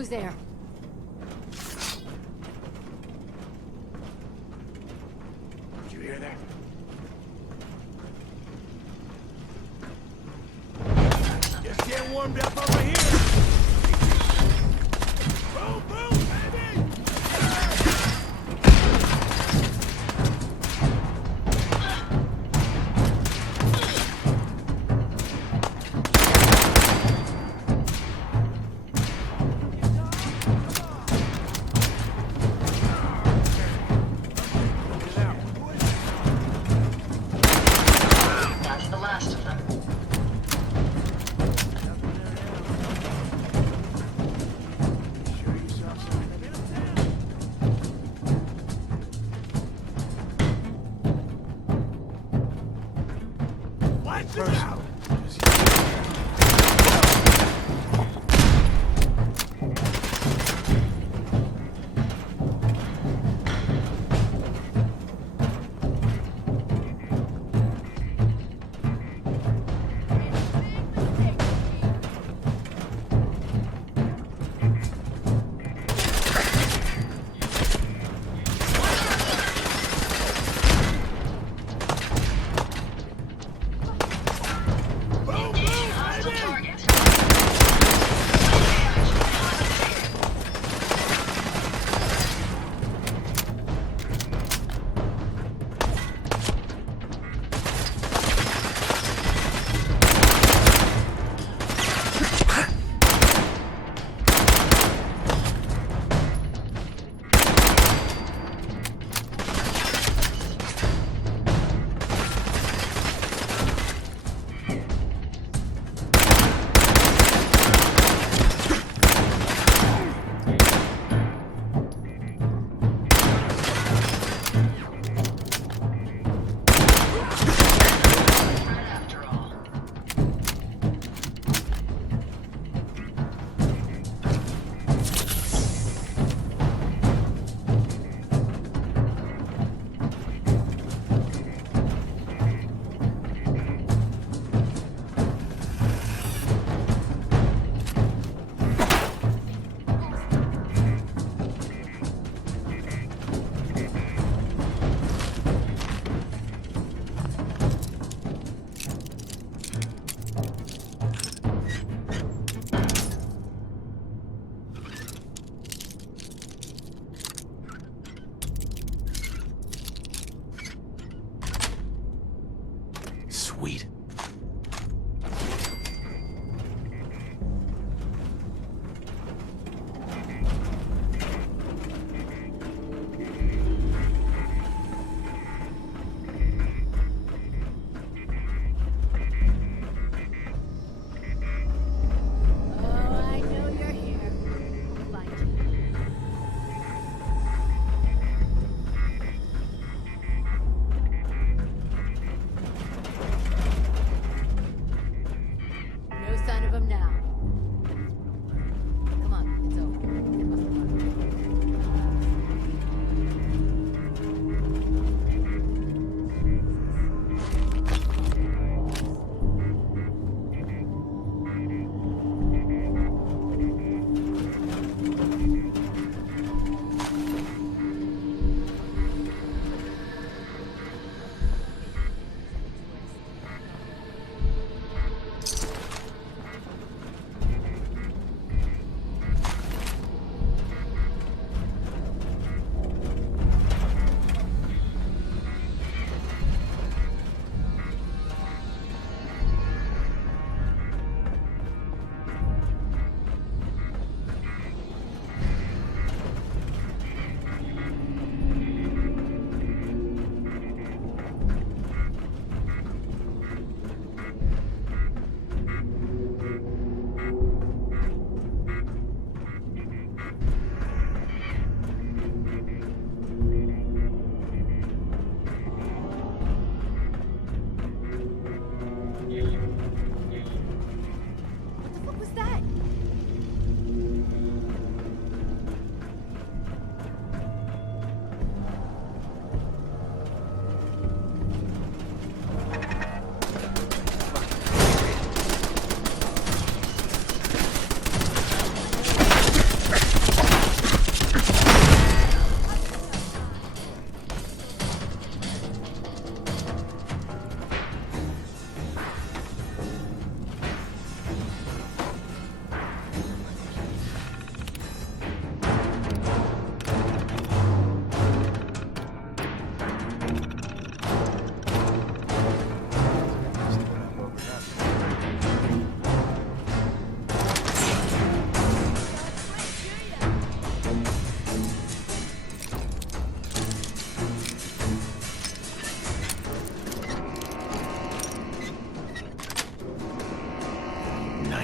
Who's there? Did you hear that? Just getting warmed up over here. Boom, boom, baby! That's the last of them. Sure you saw something? Watch it out! Boom, boom, Hostile baby! target.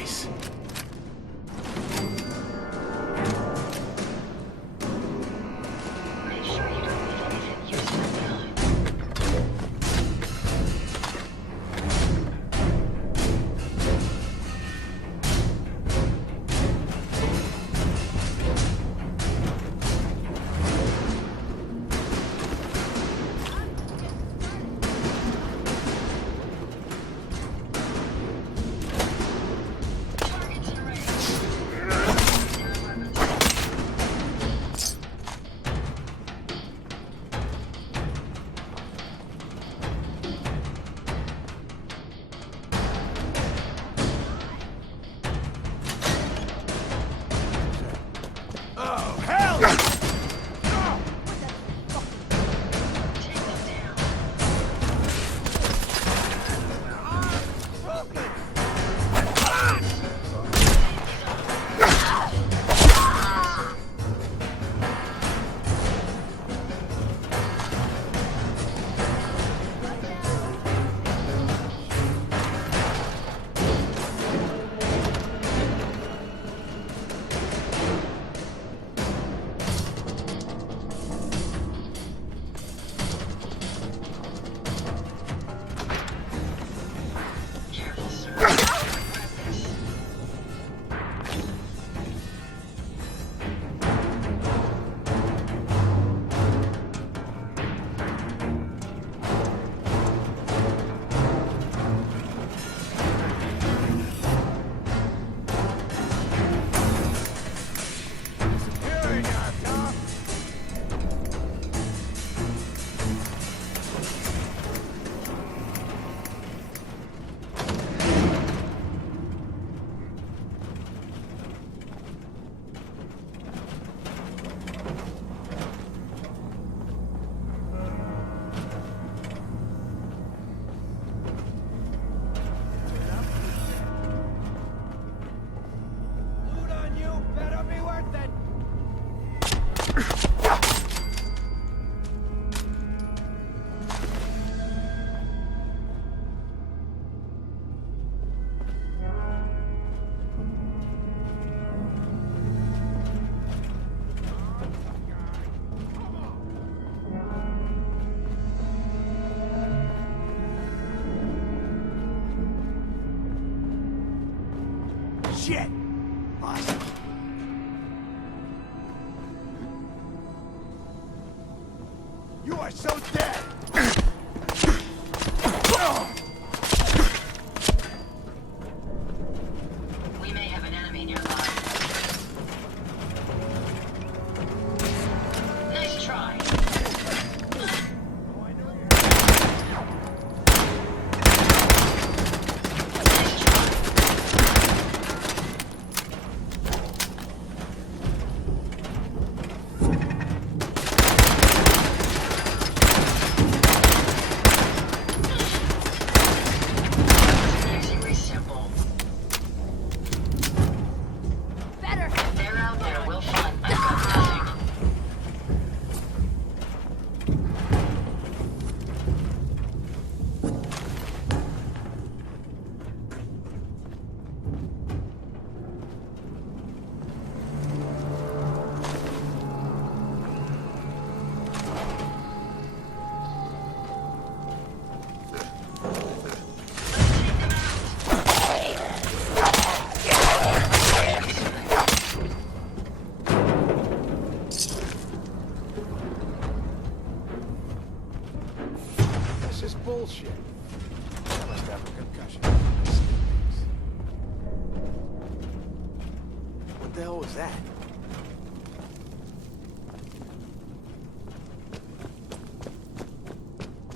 Nice. Make sure you don't leave anything useful behind. Targets in range. Serum weapons. Oh, hell no! Oh, Take them down. Careful, sir. Grab this. here we go, Tom. Loot on you better be worth it. Shit! Awesome. You are so dead! We may have an enemy nearby. Nice try. Nice try. Amazingly simple. Better. They're out there. We'll find. I've got nothing. This is bullshit. I must have a concussion. What the hell was that?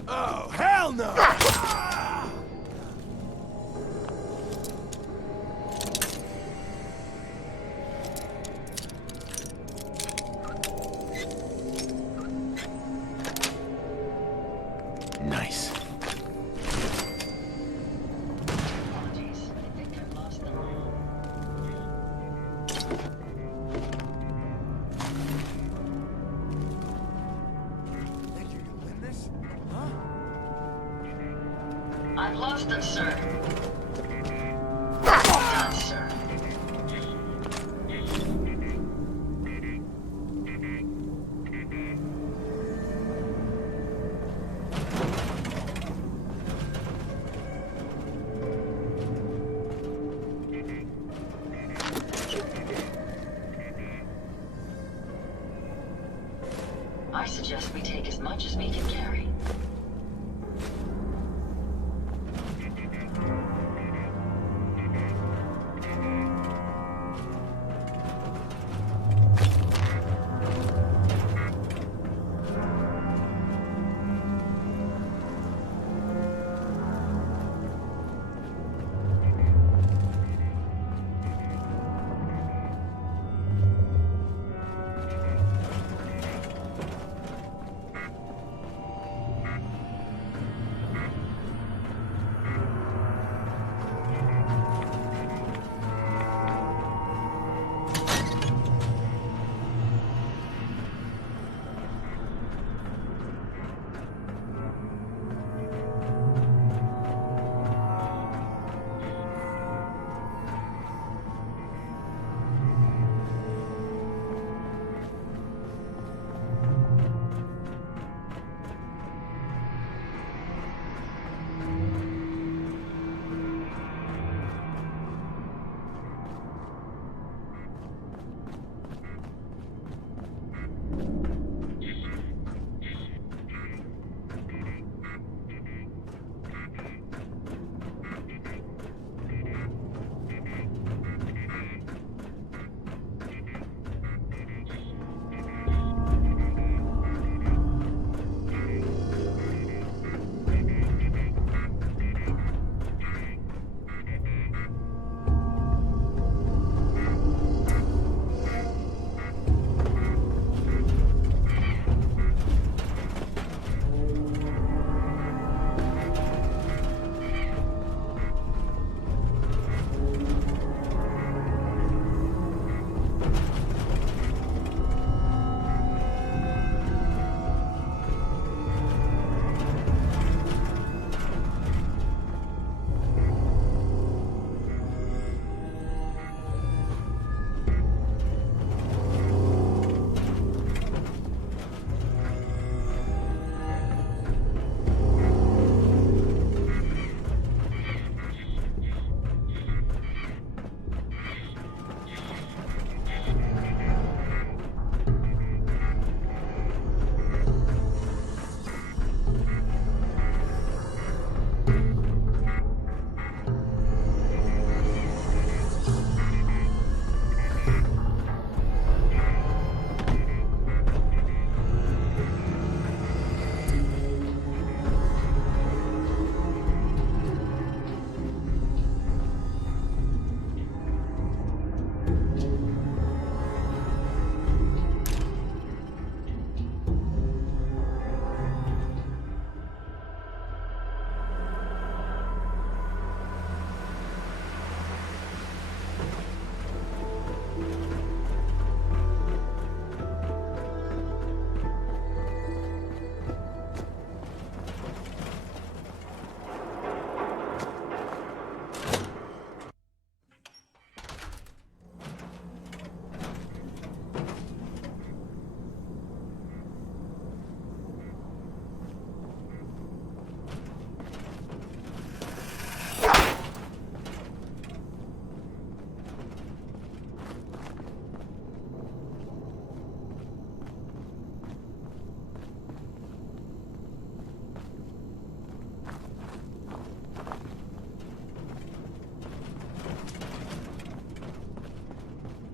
Oh, hell no! Ah! Nice. Apologies. I think I lost them all. Think you can win this? Huh? I've lost them, sir. Done, sir. as much as we can carry.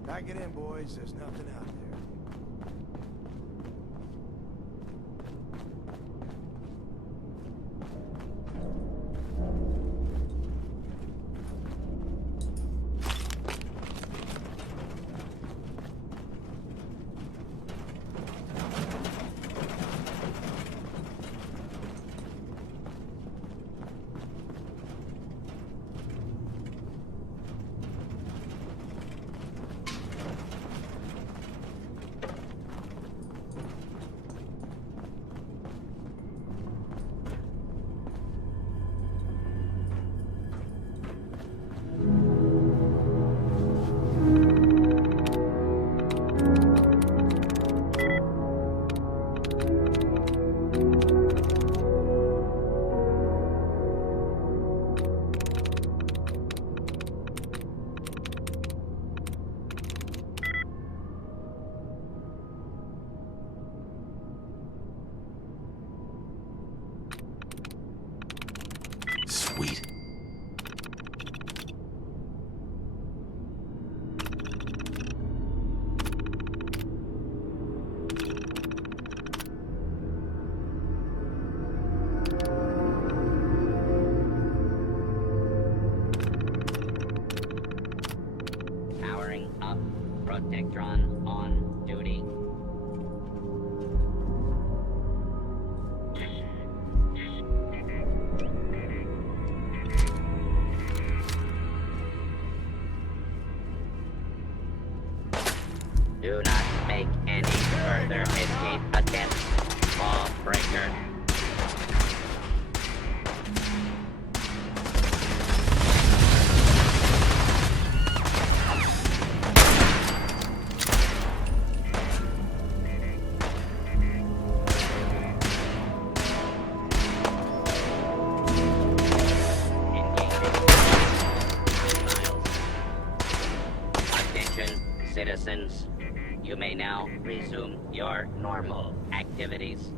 Pack it in, boys. There's nothing out there. Protectron on duty. Do not make any further escape attempts. Lawbreaker. Attention, citizens. You may now resume your normal activities.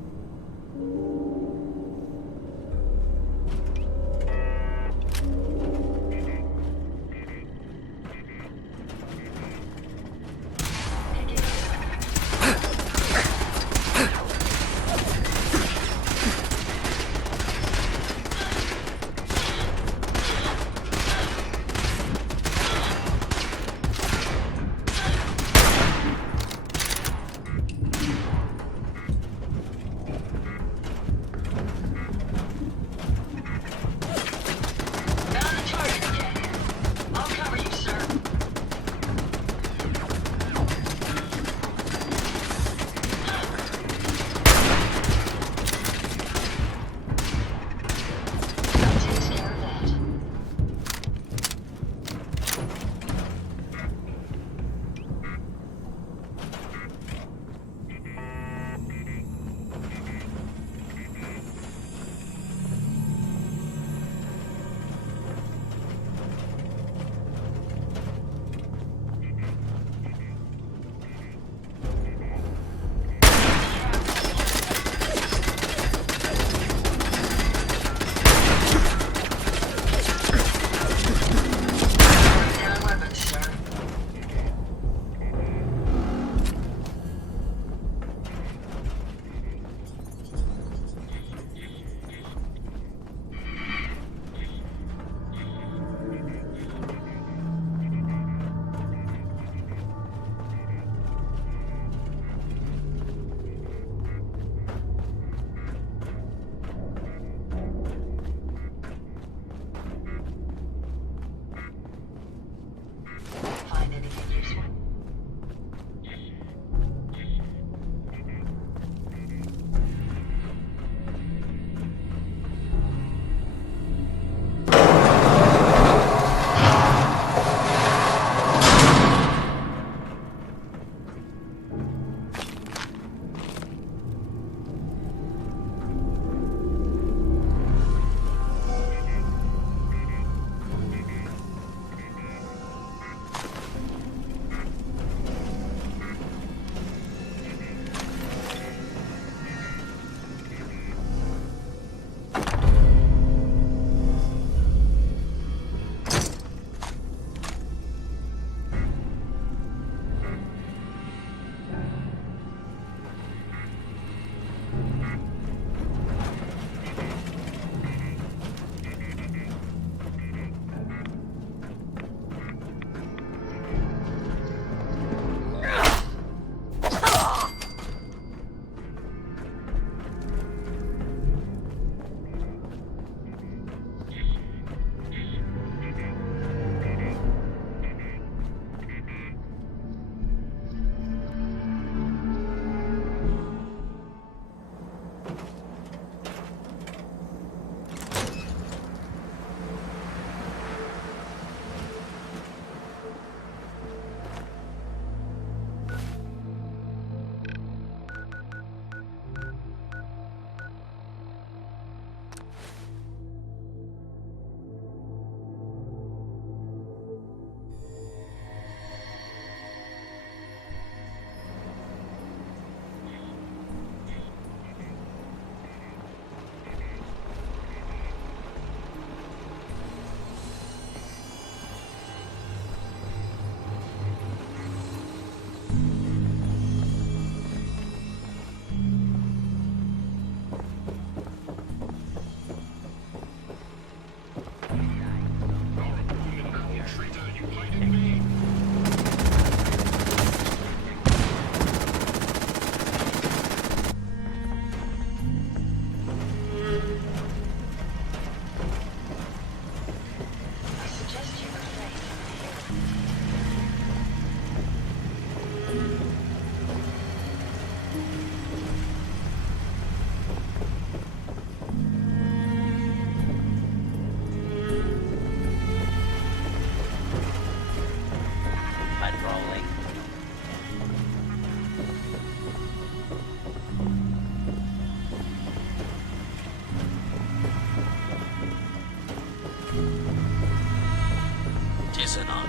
in on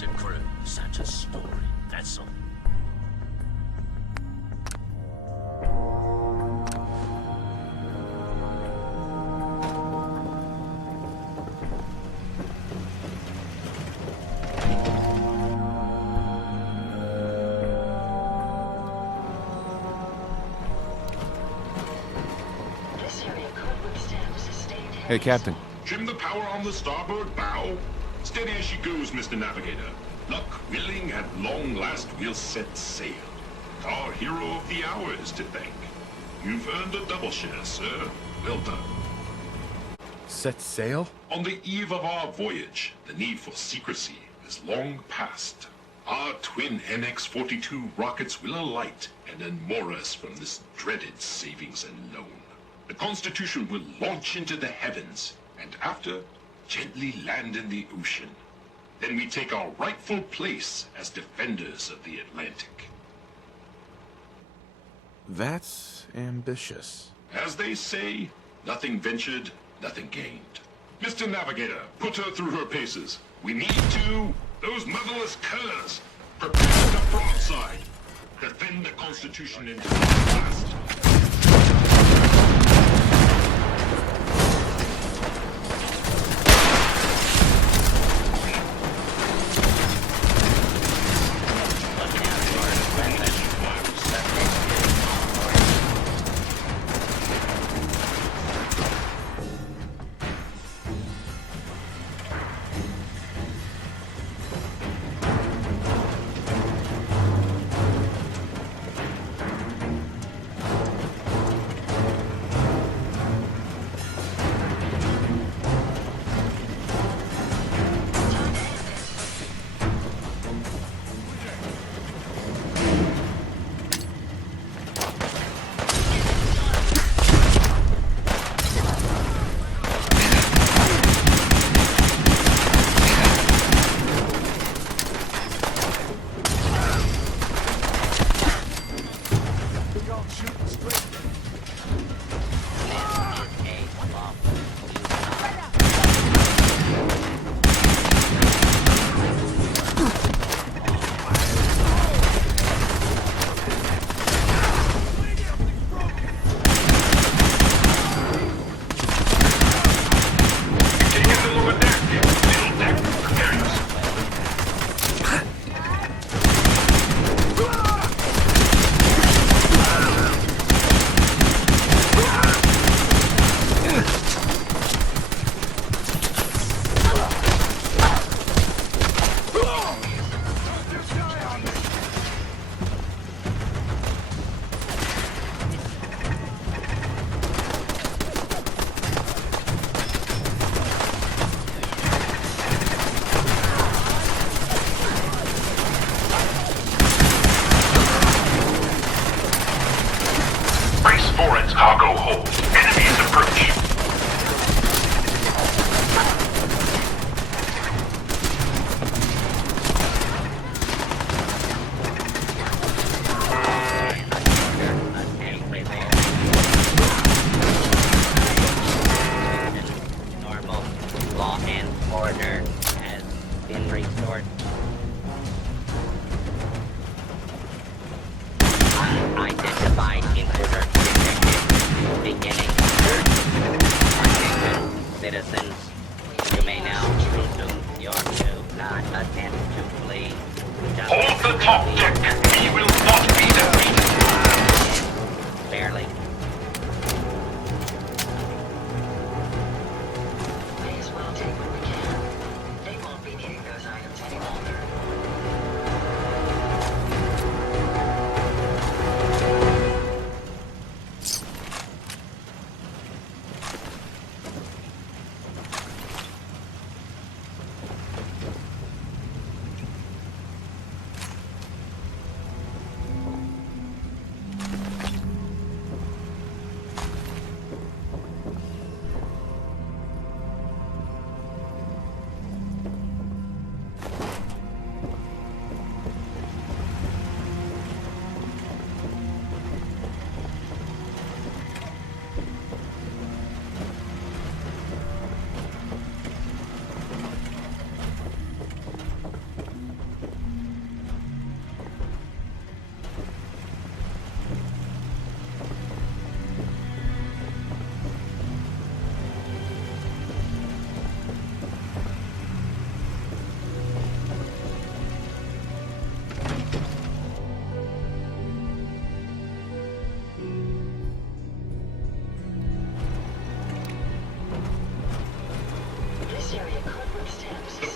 the crew Santa's story. That's all. This area could withstand sustained Hey, Captain. Trim the power on the starboard bow. Steady as she goes, Mr. Navigator. Luck willing, at long last we'll set sail. Our hero of the hour is to thank. You've earned a double share, sir. Well done. Set sail? On the eve of our voyage, the need for secrecy is long past. Our twin NX-42 rockets will alight and unmoor us from this dreaded savings and loan. The Constitution will launch into the heavens, and after, gently land in the ocean. Then we take our rightful place as defenders of the Atlantic. That's ambitious. As they say, nothing ventured, nothing gained. Mr. Navigator, put her through her paces. We need to... Those motherless curs! Prepare the broadside! Defend the Constitution into the last. Cargo hold. Enemies approach. Normal law and order has been restored. Unidentified intruder detected. Beginning search. Attention, citizens. You may now resume your do not attempt to flee. Just Hold the top deck. He will not be defeated. barely. May as well take what we can. They won't be needing those items any longer.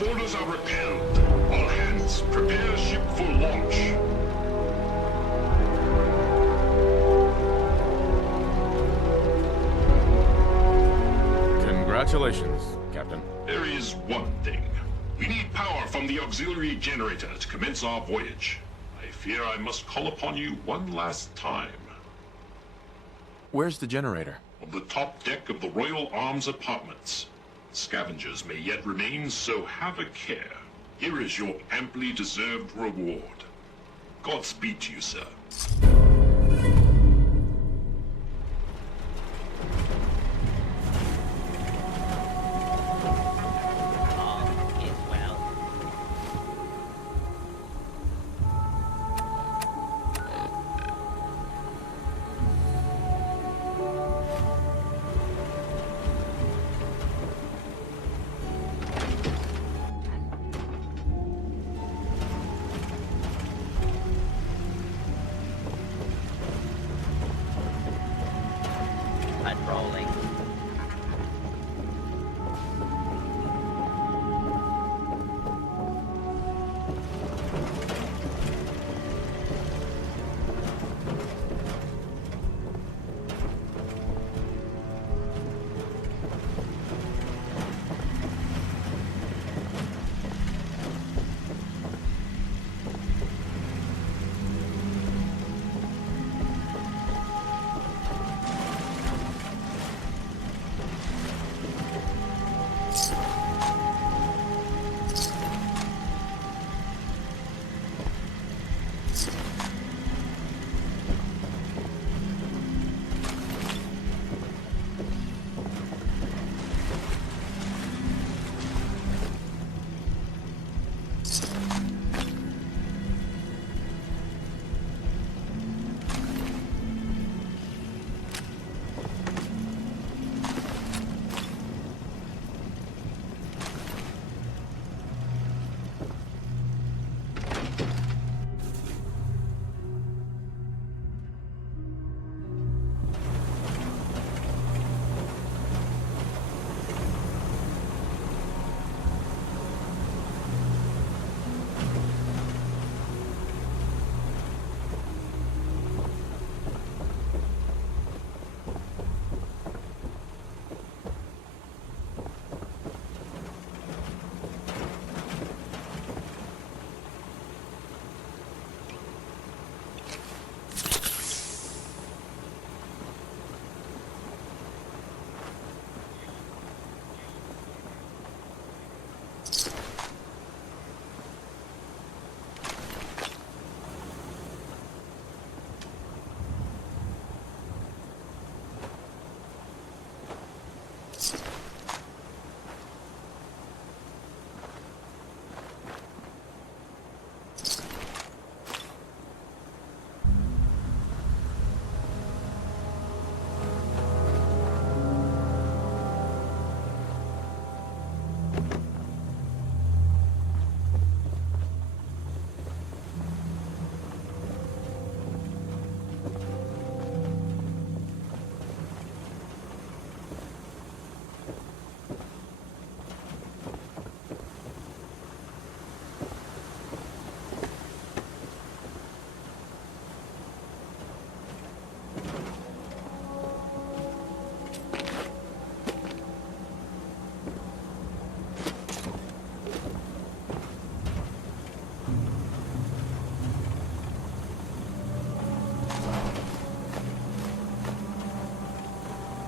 orders are repelled. All hands, prepare ship for launch. Congratulations, Captain. There is one thing. We need power from the auxiliary generator to commence our voyage. I fear I must call upon you one last time. Where's the generator? On the top deck of the Royal Arms Apartments. Scavengers may yet remain, so have a care. Here is your amply deserved reward. Godspeed to you, sir. All is well. Patrolling.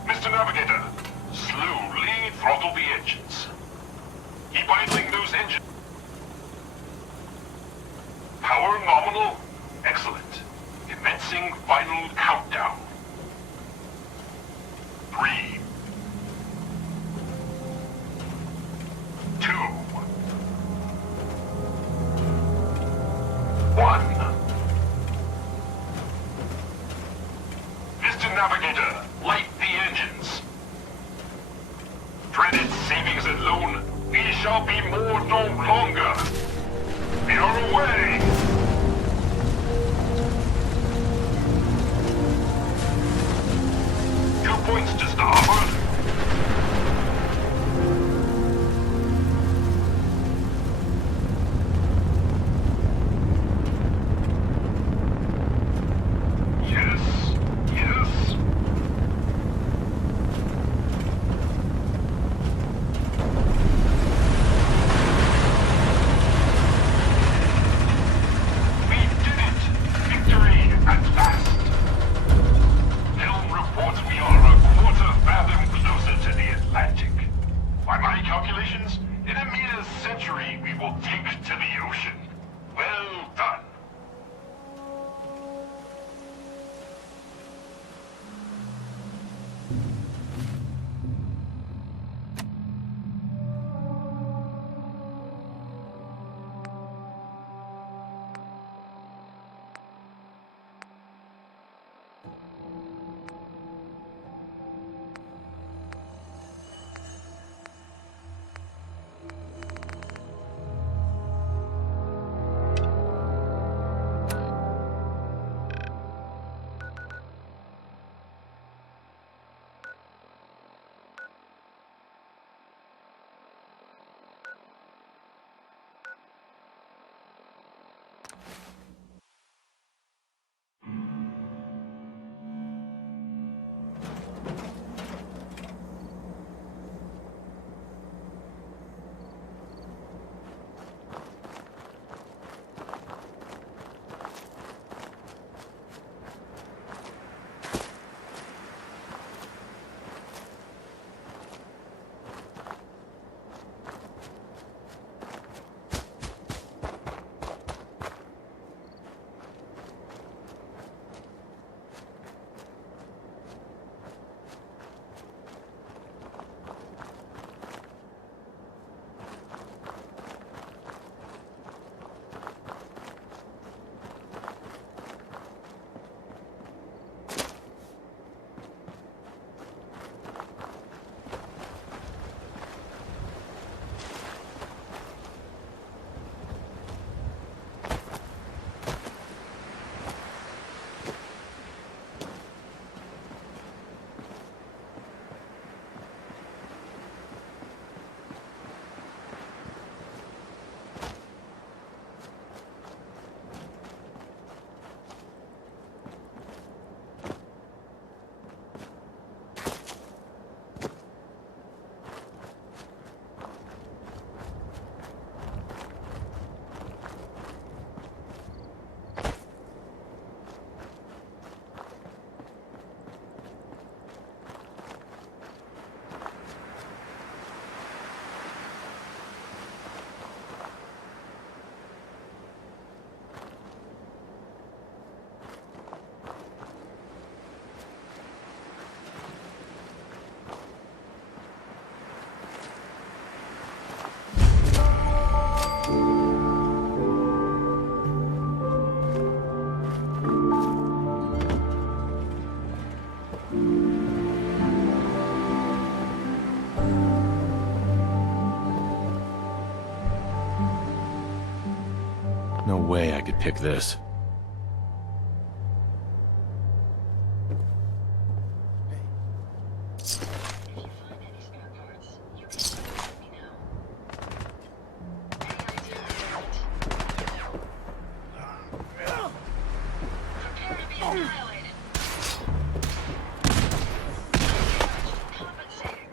Mr. Navigator, slowly throttle the engines. Keep idling those engines. Power nominal. Excellent. Commencing final countdown. 3, 2, 1. Mr. Navigator, light the engines. Dreaded savings and loan, we shall be moored no longer. We are away. Points to starboard. century we will take to the ocean. Well done. No way I could pick this. If you find any spare parts, you can let me know. Any idea where it? Prepare to be annihilated. Compensating.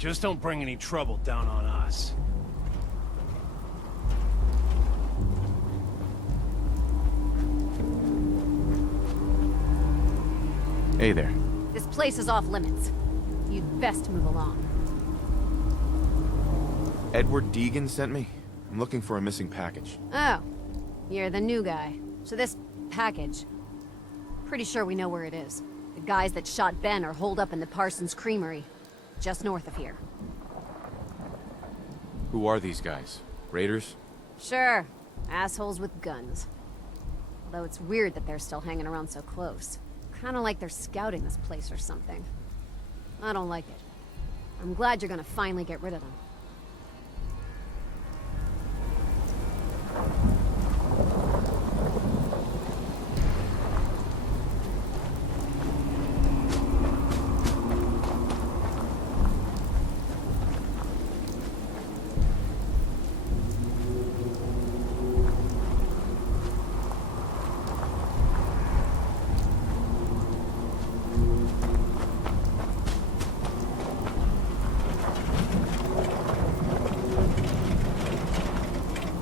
Just don't bring any trouble down on us. Hey there. This place is off limits. You'd best move along. Edward Deegan sent me. I'm looking for a missing package. Oh, you're the new guy. So this package... Pretty sure we know where it is. The guys that shot Ben are holed up in the Parsons Creamery, just north of here. Who are these guys? Raiders? Sure, assholes with guns. Although it's weird that they're still hanging around so close. Kinda like they're scouting this place or something. I don't like it. I'm glad you're gonna finally get rid of them.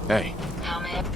Hey. How many?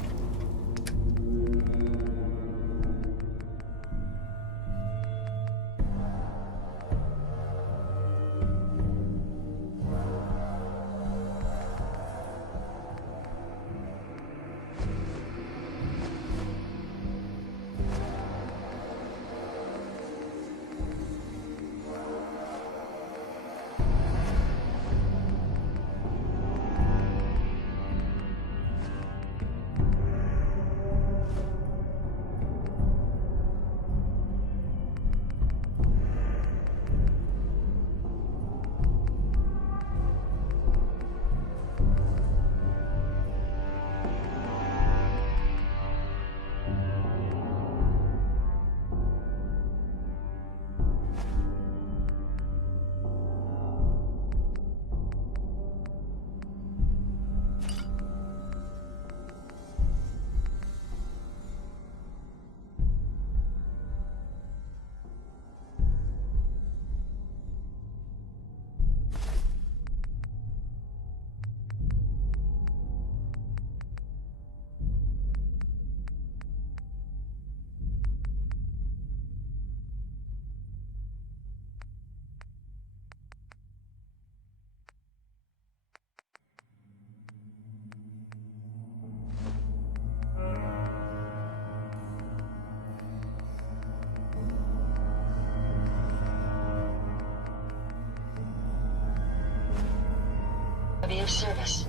Of service.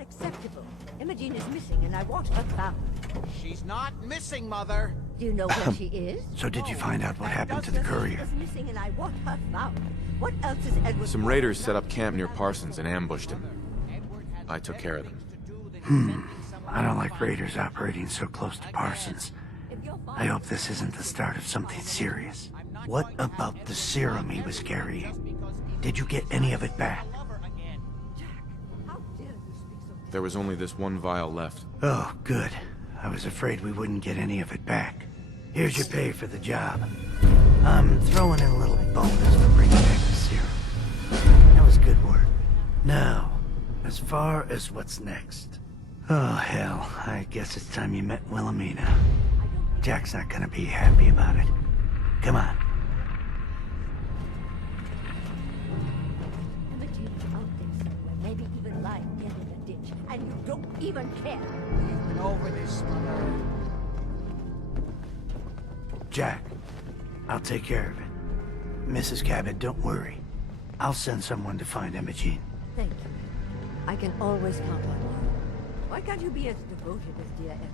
not acceptable. Imogen is missing and I want her found. She's not missing, Mother. Do you know where she is? So did you find out what happened to the Imogen courier? is missing and I want her found. What else is Edward? Some raiders set up camp near Parsons and ambushed him. I took care of them. I don't like raiders operating so close to Parsons. I hope this isn't the start of something serious. What about the serum he was carrying? Did you get any of it back? There was only this one vial left. Oh, good. I was afraid we wouldn't get any of it back. Here's your pay for the job. I'm throwing in a little bonus for bringing back the serum. That was good work. Now, as far as what's next. Oh, hell. I guess it's time you met Wilhelmina. Jack's not gonna be happy about it. Come on. Imogen is out there somewhere, maybe even lying dead in a ditch, and you don't even care. We've been over this, Mother. Jack, I'll take care of it. Mrs. Cabot, don't worry. I'll send someone to find Imogen. Thank you. I can always count on you. Why can't you be as devoted as dear Edward?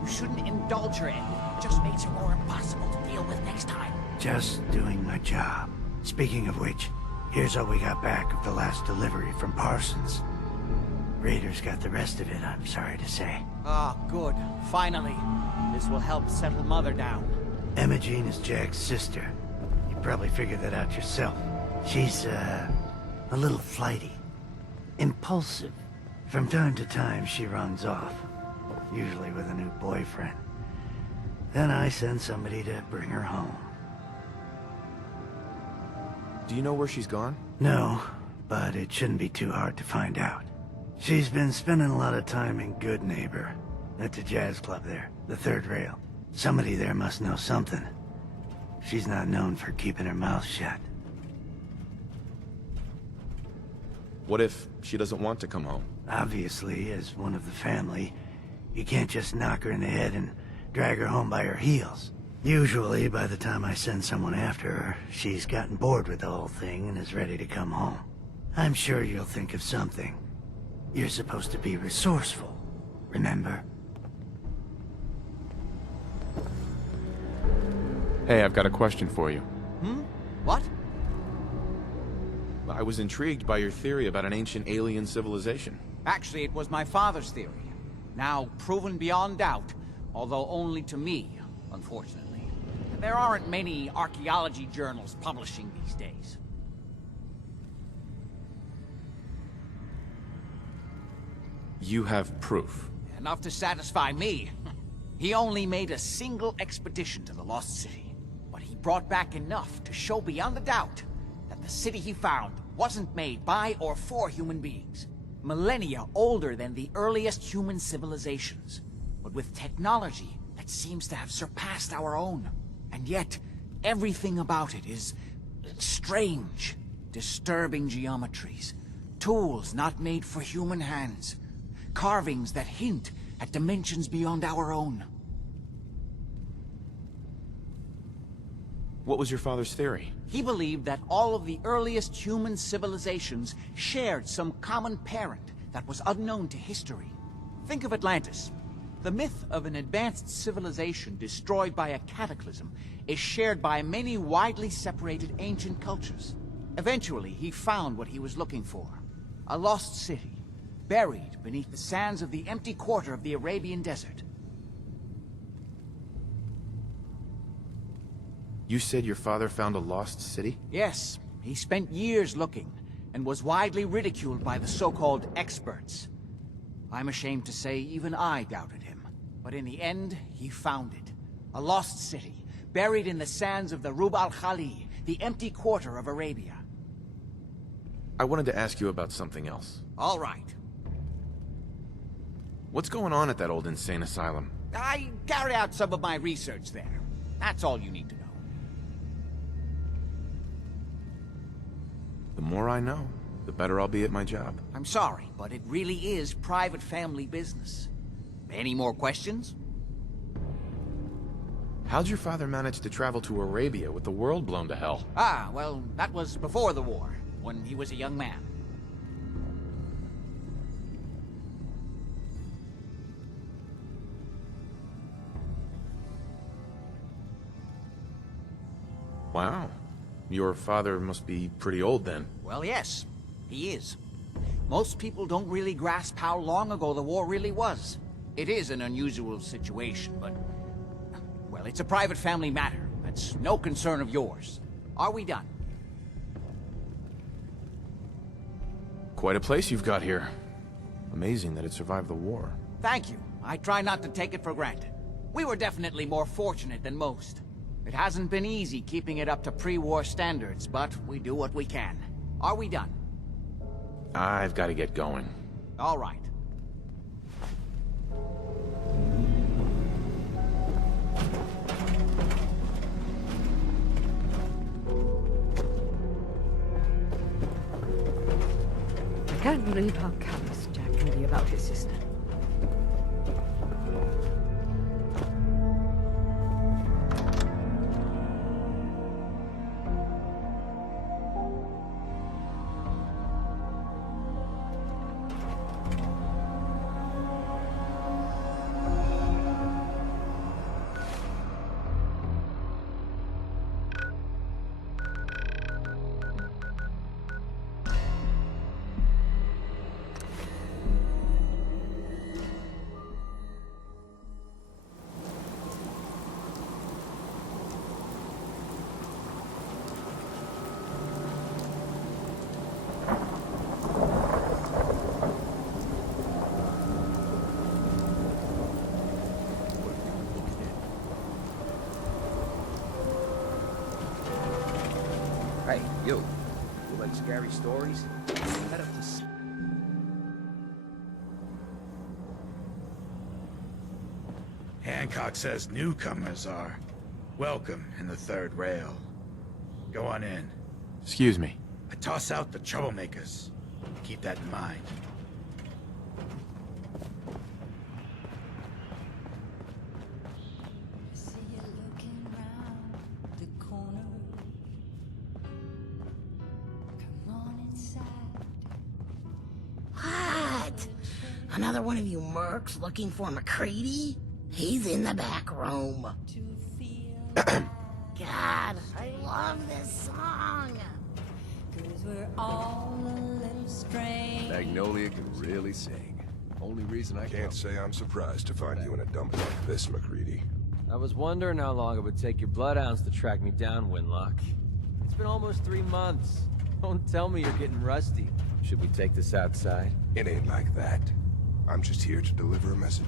You shouldn't indulge her, Ed. It just makes her more impossible to deal with next time. Just doing my job. Speaking of which, here's all we got back of the last delivery from Parsons. Raiders got the rest of it, I'm sorry to say. Ah, good. Finally. This will help settle Mother down. Imogen is Jack's sister. You probably figured that out yourself. She's, a little flighty. Impulsive. From time to time, she runs off. Usually with a new boyfriend. Then I send somebody to bring her home. Do you know where she's gone? No, but it shouldn't be too hard to find out. She's been spending a lot of time in Good Neighbor, at the jazz club there, the third rail. Somebody there must know something. She's not known for keeping her mouth shut. What if she doesn't want to come home? Obviously, as one of the family, you can't just knock her in the head and drag her home by her heels. Usually, by the time I send someone after her, she's gotten bored with the whole thing and is ready to come home. I'm sure you'll think of something. You're supposed to be resourceful, remember? Hey, I've got a question for you. What? I was intrigued by your theory about an ancient alien civilization. Actually, it was my father's theory. Now proven beyond doubt, although only to me, unfortunately. There aren't many archaeology journals publishing these days. You have proof. Enough to satisfy me. He only made a single expedition to the Lost City, but he brought back enough to show beyond a doubt that the city he found wasn't made by or for human beings. Millennia older than the earliest human civilizations, but with technology that seems to have surpassed our own. And yet, everything about it is strange. Disturbing geometries, tools not made for human hands, carvings that hint at dimensions beyond our own. What was your father's theory? He believed that all of the earliest human civilizations shared some common parent that was unknown to history. Think of Atlantis. The myth of an advanced civilization destroyed by a cataclysm is shared by many widely separated ancient cultures. Eventually, he found what he was looking for. A lost city, buried beneath the sands of the empty quarter of the Arabian desert. You said your father found a lost city? Yes, he spent years looking, and was widely ridiculed by the so-called experts. I'm ashamed to say even I doubted him. But in the end, he found it. A lost city, buried in the sands of the Rub al-Khali, the empty quarter of Arabia. I wanted to ask you about something else. All right. What's going on at that old insane asylum? I carry out some of my research there. That's all you need to know. The more I know, the better I'll be at my job. I'm sorry, but it really is private family business. Any more questions? How'd your father manage to travel to Arabia with the world blown to hell? Ah, well, that was before the war, when he was a young man. Wow. Your father must be pretty old then. Well, yes, he is. Most people don't really grasp how long ago the war really was. It is an unusual situation, but... well, it's a private family matter. That's no concern of yours. Are we done? Quite a place you've got here. Amazing that it survived the war. Thank you. I try not to take it for granted. We were definitely more fortunate than most. It hasn't been easy keeping it up to pre-war standards, but we do what we can. Are we done? I've got to get going. All right. I can't believe how callous Jack can be about his sister. Hey, you like scary stories? Head up to... Hancock says newcomers are welcome in the third rail. Go on in. Excuse me. I toss out the troublemakers. Keep that in mind. What? Another one of you mercs looking for McCready? He's in the back room. God, I love this song. Magnolia can really sing. Only reason I Can't say I'm surprised to find you in a dump like this, McCready. I was wondering how long it would take your bloodhounds to track me down, Winlock. It's been almost 3 months. Don't tell me you're getting rusty. Should we take this outside? It ain't like that. I'm just here to deliver a message.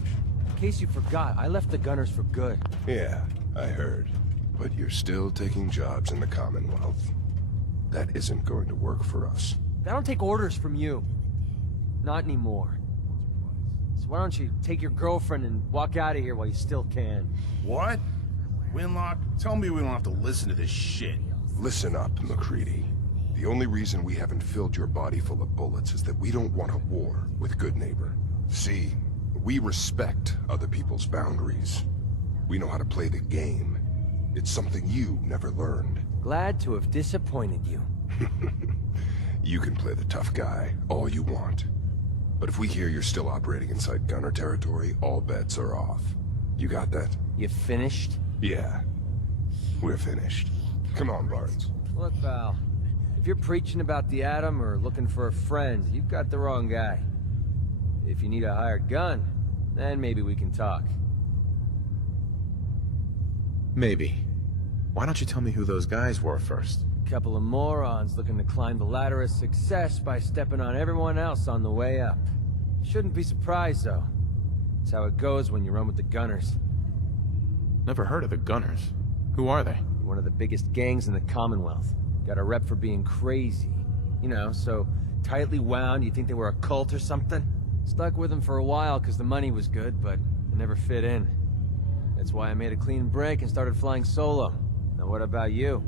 In case you forgot, I left the Gunners for good. Yeah, I heard. But you're still taking jobs in the Commonwealth. That isn't going to work for us. I don't take orders from you. Not anymore. So why don't you take your girlfriend and walk out of here while you still can? What? Winlock, tell me we don't have to listen to this shit. Listen up, McCready. The only reason we haven't filled your body full of bullets is that we don't want a war with Good Neighbor. See, we respect other people's boundaries. We know how to play the game. It's something you never learned. Glad to have disappointed you. You can play the tough guy all you want. But if we hear you're still operating inside Gunner territory, all bets are off. You got that? You finished? Yeah. We're finished. Come on, Barnes. Look, pal. If you're preaching about the atom or looking for a friend, you've got the wrong guy. If you need a hired gun, then maybe we can talk. Maybe. Why don't you tell me who those guys were first? Couple of morons looking to climb the ladder of success by stepping on everyone else on the way up. Shouldn't be surprised, though. It's how it goes when you run with the Gunners. Never heard of the Gunners. Who are they? One of the biggest gangs in the Commonwealth. Got a rep for being crazy. You know, so tightly wound you'd think they were a cult or something. Stuck with them for a while because the money was good, but it never fit in. That's why I made a clean break and started flying solo. Now what about you?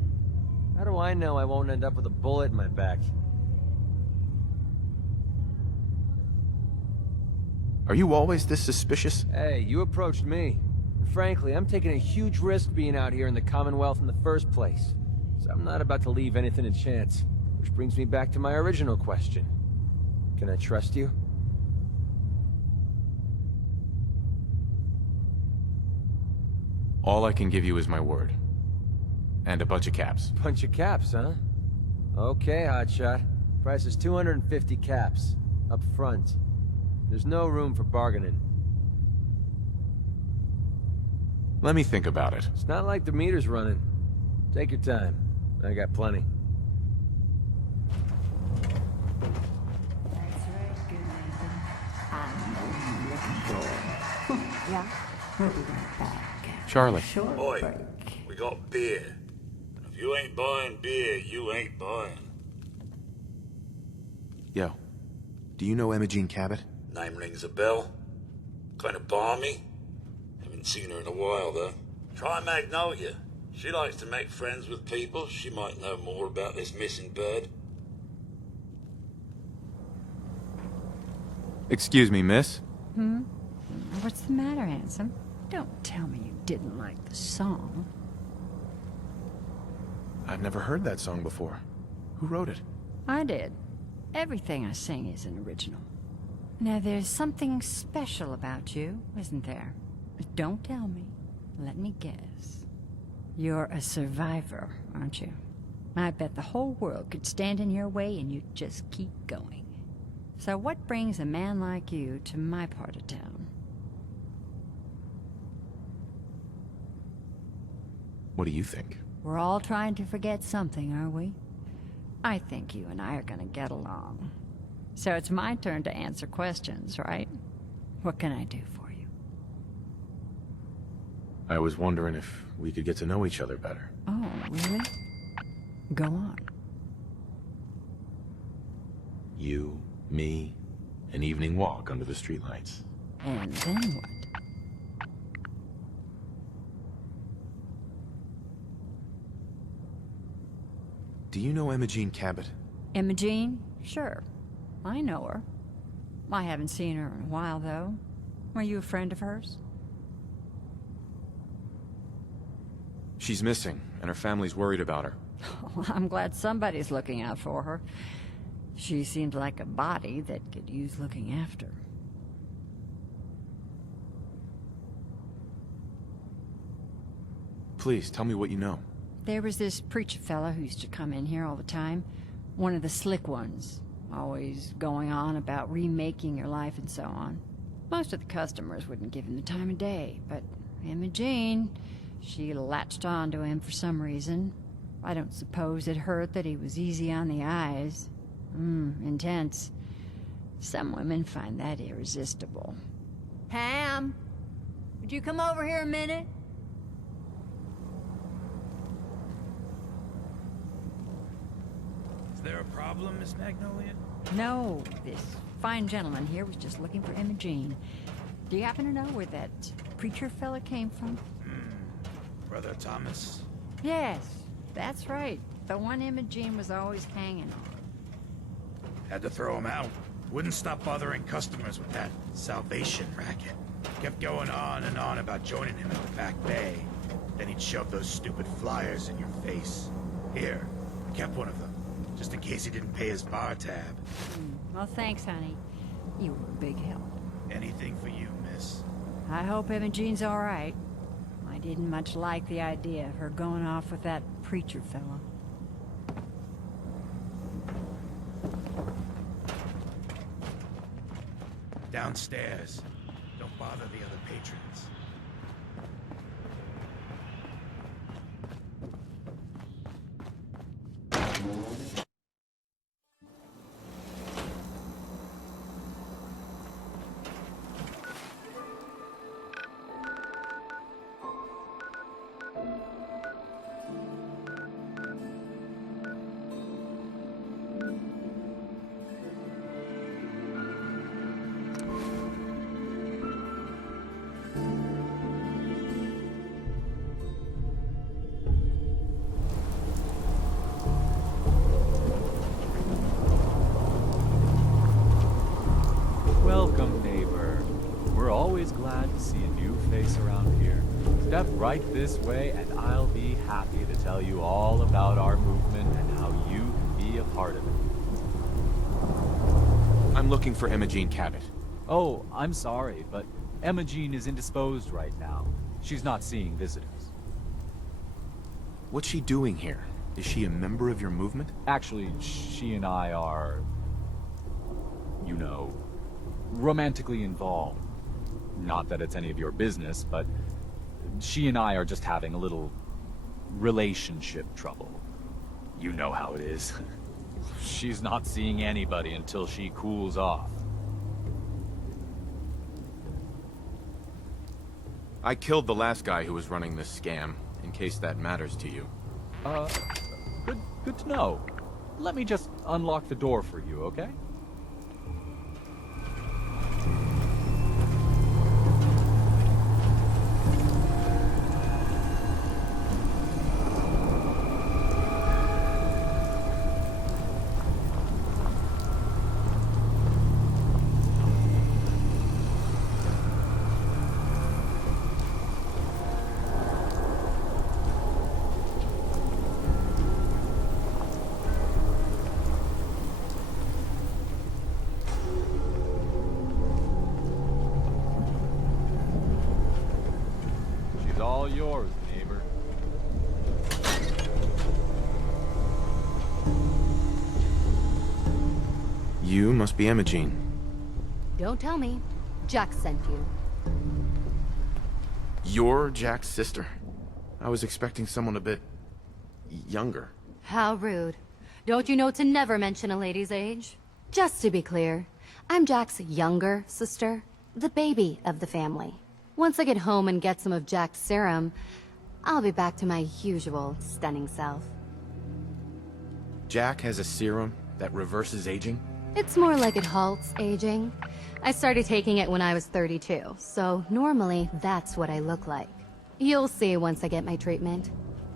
How do I know I won't end up with a bullet in my back? Are you always this suspicious? Hey, you approached me. And frankly, I'm taking a huge risk being out here in the Commonwealth in the first place. So I'm not about to leave anything to chance. Which brings me back to my original question. Can I trust you? All I can give you is my word. And a bunch of caps. Bunch of caps, huh? Okay, hotshot. Price is 250 caps. Up front. There's no room for bargaining. Let me think about it. It's not like the meter's running. Take your time. I got plenty. That's right, good Nathan. I know you're looking for. Yeah? We'll be right back. Charlie. Short Boy, break. we got beer. If you ain't buying beer, you ain't buying. Yo, do you know Imogene Cabot? Name rings a bell. Kind of balmy. Haven't seen her in a while, though. Try Magnolia. She likes to make friends with people. She might know more about this missing bird. Excuse me, miss? What's the matter, handsome? Don't tell me you didn't like the song. I've never heard that song before. Who wrote it? I did. Everything I sing is an original. Now, there's something special about you, isn't there? Don't tell me. Let me guess. You're a survivor, aren't you? I bet the whole world could stand in your way and you'd just keep going. So what brings a man like you to my part of town? What do you think? We're all trying to forget something, are we? I think you and I are gonna get along. So it's my turn to answer questions, right? What can I do for you? I was wondering if we could get to know each other better. Oh, really? Go on. You, me, an evening walk under the streetlights. And then what? Do you know Imogene Cabot? Imogene? Sure. I know her. I haven't seen her in a while, though. Were you a friend of hers? She's missing, and her family's worried about her. Well, I'm glad somebody's looking out for her. She seems like a body that could use looking after. Please, tell me what you know. There was this preacher fella who used to come in here all the time. One of the slick ones. Always going on about remaking your life and so on. Most of the customers wouldn't give him the time of day, but Imogene, she latched on to him for some reason. I don't suppose it hurt that he was easy on the eyes. Intense. Some women find that irresistible. Pam, would you come over here a minute? Is there a problem, Miss Magnolia? No, this fine gentleman here was just looking for Imogene. Do you happen to know where that preacher fella came from? Brother Thomas? Yes, that's right. The one Imogene was always hanging on. Had to throw him out. Wouldn't stop bothering customers with that salvation racket. Kept going on and on about joining him at the back bay. Then he'd shove those stupid flyers in your face. Here, kept one of them, just in case he didn't pay his bar tab. Well, thanks, honey. You were a big help. Anything for you, miss. I hope Imogene's all right. I didn't much like the idea of her going off with that preacher fella. Downstairs. Don't bother the other patrons. Welcome, neighbor. We're always glad to see a new face around here. Step right this way and I'll be happy to tell you all about our movement and how you can be be a part of it. I'm looking for Imogen Cabot. Oh, I'm sorry, but Imogen is indisposed right now. She's not seeing visitors. What's she doing here? Is she a member of your movement? Actually, she and I are, you know, romantically involved. Not that it's any of your business, but she and I are just having a little relationship trouble. You know how it is. She's not seeing anybody until she cools off. I killed the last guy who was running this scam, in case that matters to you. Good to know. Let me just unlock the door for you, okay? All yours, neighbor. You must be Imogen. Don't tell me. Jack sent you. You're Jack's sister? I was expecting someone a bit... younger. How rude. Don't you know to never mention a lady's age? Just to be clear, I'm Jack's younger sister, the baby of the family. Once I get home and get some of Jack's serum, I'll be back to my usual stunning self. Jack has a serum that reverses aging? It's more like it halts aging. I started taking it when I was 32, so normally that's what I look like. You'll see once I get my treatment.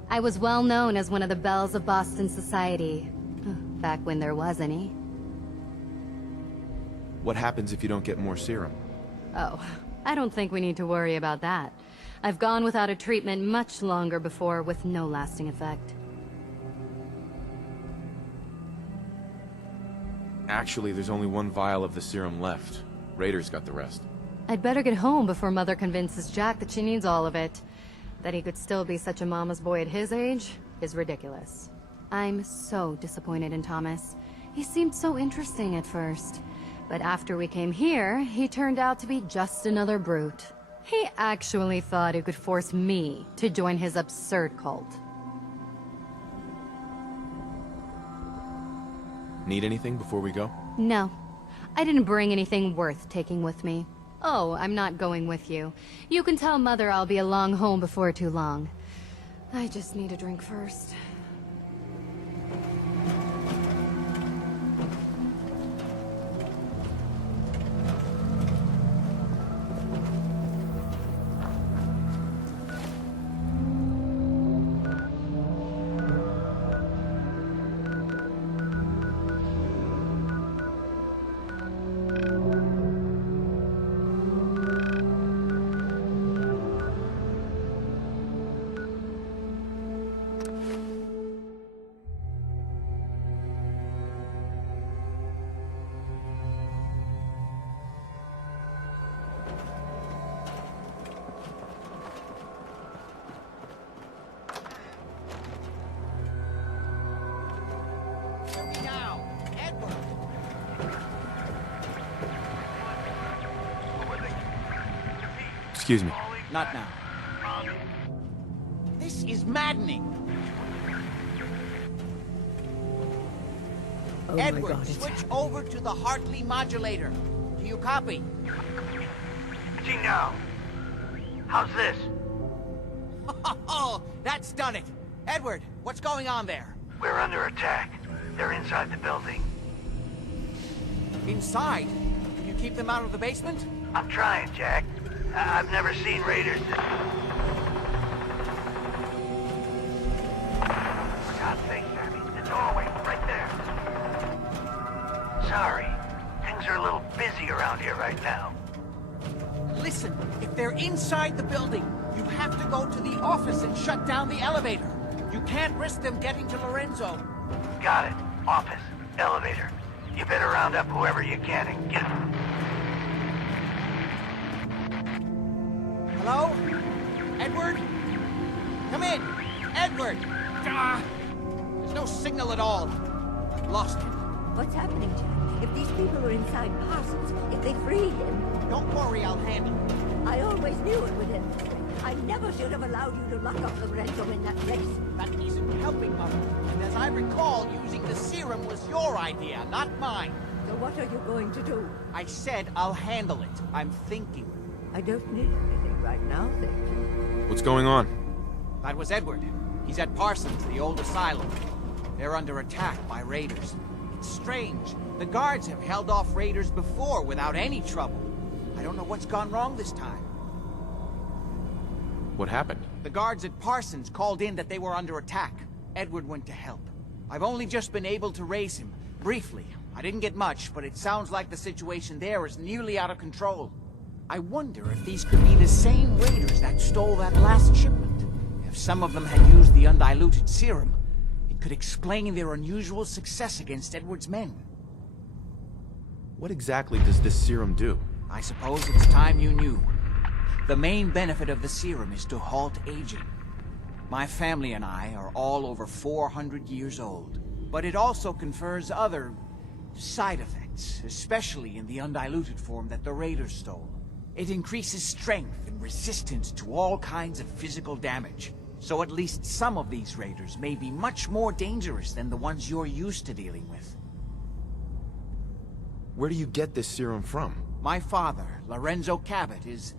I was well known as one of the belles of Boston society, back when there was any. What happens if you don't get more serum? Oh, I don't think we need to worry about that. I've gone without a treatment much longer before with no lasting effect. Actually, there's only one vial of the serum left. Raiders got the rest. I'd better get home before Mother convinces Jack that she needs all of it. That he could still be such a mama's boy at his age is ridiculous. I'm so disappointed in Thomas. He seemed so interesting at first. But after we came here, he turned out to be just another brute. He actually thought he could force me to join his absurd cult. Need anything before we go? No. I didn't bring anything worth taking with me. Oh, I'm not going with you. You can tell Mother I'll be along home before too long. I just need a drink first. Excuse me. Not now. This is maddening. Oh my Edward, God, it's switch over to the Hartley modulator. Do you copy? Now, how's this? Oh, that's done it. Edward, what's going on there? We're under attack. They're inside the building. Inside? Can you keep them out of the basement? I'm trying, Jack. I've never seen raiders this... For God's sake, Sammy. The doorway, right there. Sorry. Things are a little busy around here right now. Listen, if they're inside the building, you have to go to the office and shut down the elevator. You can't risk them getting to Lorenzo. Got it. Office. Elevator. You better round up whoever you can and get them. Hello? Edward? Come in! Edward! Ah! There's no signal at all. I've lost him. What's happening, Jack? If these people are inside Parsons, if they free him... Don't worry, I'll handle it. I always knew it would end this way. I never should have allowed you to lock up Lorenzo in that place. That isn't helping, Mother. And as I recall, using the serum was your idea, not mine. So what are you going to do? I said I'll handle it. I'm thinking. I don't need anything right now, thank you. What's going on? That was Edward. He's at Parsons, the old asylum. They're under attack by raiders. It's strange. The guards have held off raiders before without any trouble. I don't know what's gone wrong this time. What happened? The guards at Parsons called in that they were under attack. Edward went to help. I've only just been able to raise him, briefly. I didn't get much, but it sounds like the situation there is nearly out of control. I wonder if these could be the same raiders that stole that last shipment. If some of them had used the undiluted serum, it could explain their unusual success against Edward's men. What exactly does this serum do? I suppose it's time you knew. The main benefit of the serum is to halt aging. My family and I are all over 400 years old, but it also confers other side effects, especially in the undiluted form that the raiders stole. It increases strength and resistance to all kinds of physical damage. So at least some of these raiders may be much more dangerous than the ones you're used to dealing with. Where do you get this serum from? My father, Lorenzo Cabot, is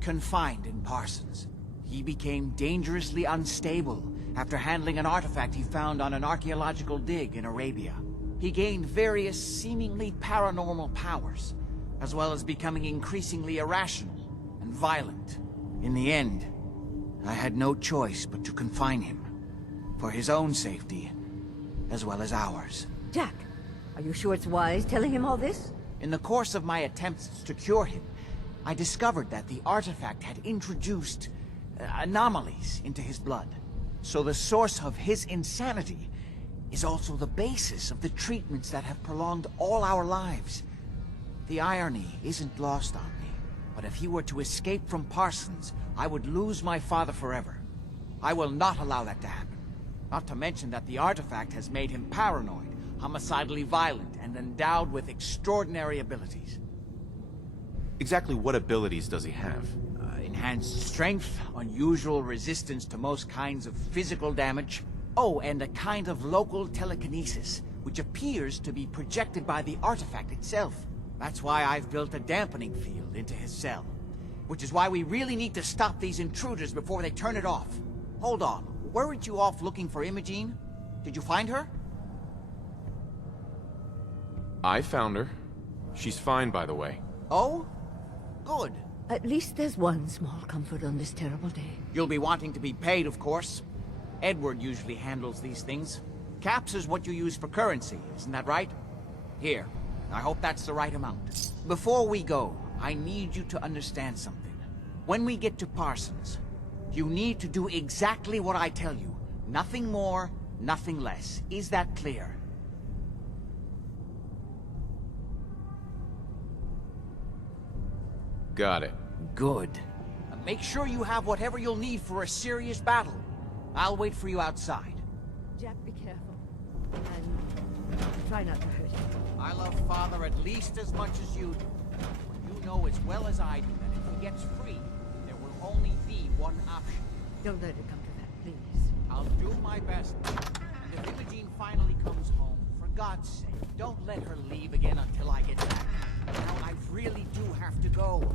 confined in Parsons. He became dangerously unstable after handling an artifact he found on an archaeological dig in Arabia. He gained various seemingly paranormal powers, as well as becoming increasingly irrational and violent. In the end, I had no choice but to confine him, for his own safety, as well as ours. Jack, are you sure it's wise telling him all this? In the course of my attempts to cure him, I discovered that the artifact had introduced anomalies into his blood. So the source of his insanity is also the basis of the treatments that have prolonged all our lives. The irony isn't lost on me, but if he were to escape from Parsons, I would lose my father forever. I will not allow that to happen. Not to mention that the artifact has made him paranoid, homicidally violent, and endowed with extraordinary abilities. Exactly what abilities does he have? Enhanced strength, unusual resistance to most kinds of physical damage. Oh, and a kind of local telekinesis, which appears to be projected by the artifact itself. That's why I've built a dampening field into his cell. Which is why we really need to stop these intruders before they turn it off. Hold on, weren't you off looking for Imogene? Did you find her? I found her. She's fine, by the way. Oh? Good. At least there's one small comfort on this terrible day. You'll be wanting to be paid, of course. Edward usually handles these things. Caps is what you use for currency, isn't that right? Here, I hope that's the right amount. Before we go, I need you to understand something. When we get to Parsons, you need to do exactly what I tell you. Nothing more, nothing less. Is that clear? Got it. Good. Make sure you have whatever you'll need for a serious battle. I'll wait for you outside. Jack, be careful. And try not to hurt him. I love Father at least as much as you do. But you know as well as I do that if he gets free, there will only be one option. Don't let it come to that, please. I'll do my best. And if Imogene finally comes home, for God's sake, don't let her leave again until I get back. Now I really do have to go.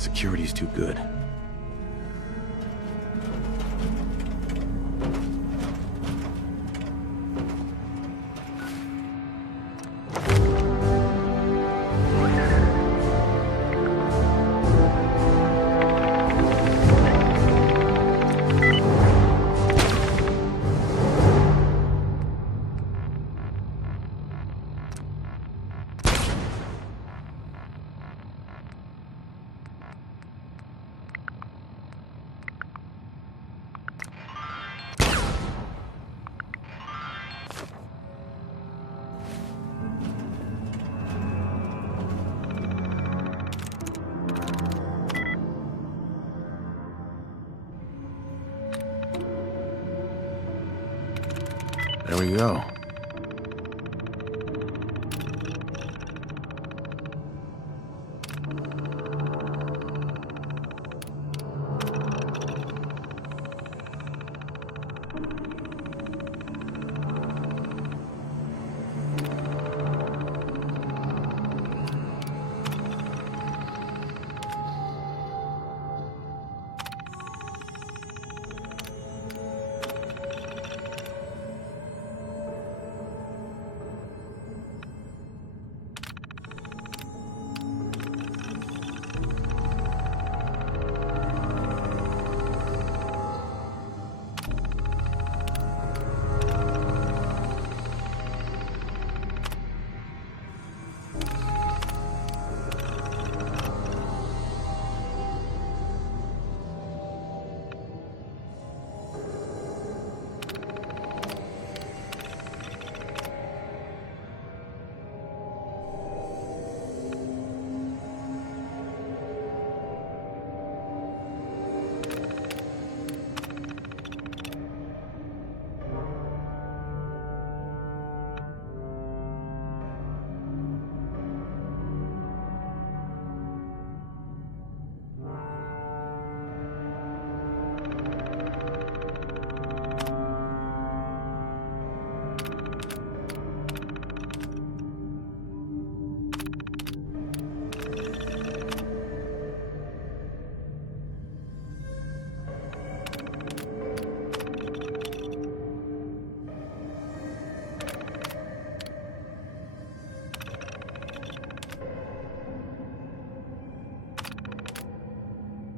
Security's too good. There we go.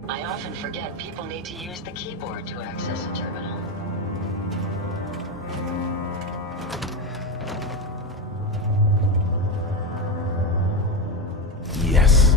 I often forget people need to use the keyboard to access a terminal. Yes.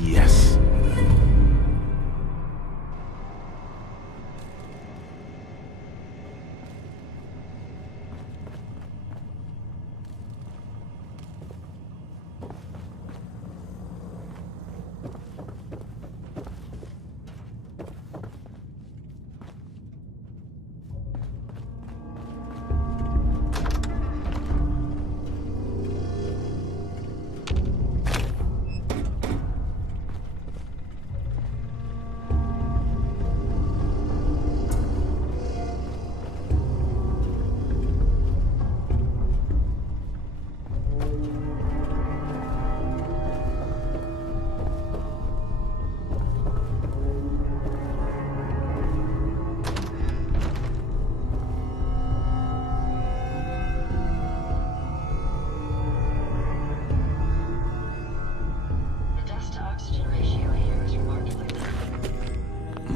Yes.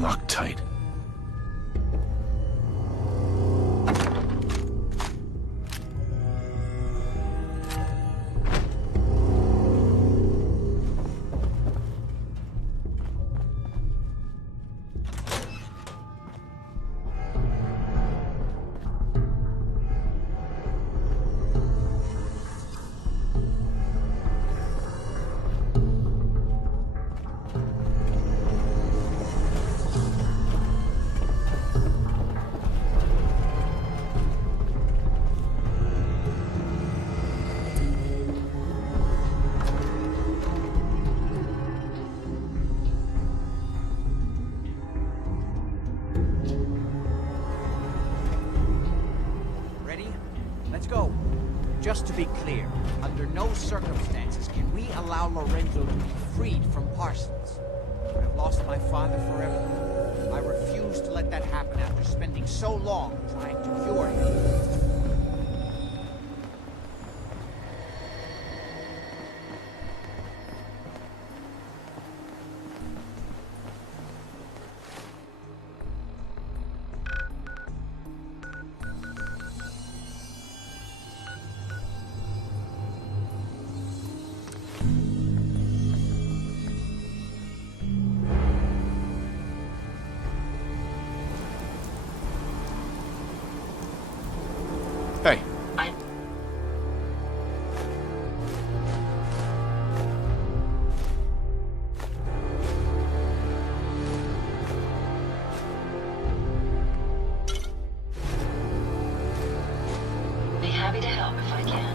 Loctite. be clear. Under no circumstances can we allow Lorenzo to be freed from Parsons. I've lost my father forever. I refuse to let that happen after spending so long trying to cure him. Hey. Be happy to help if I can.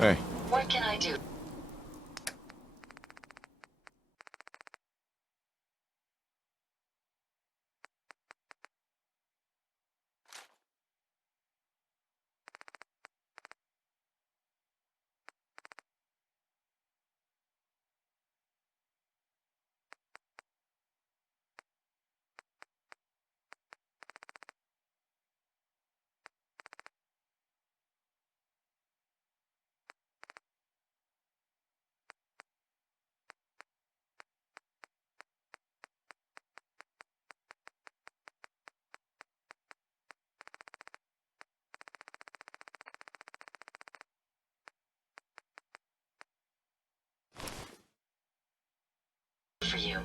Hey. What can I do? for you.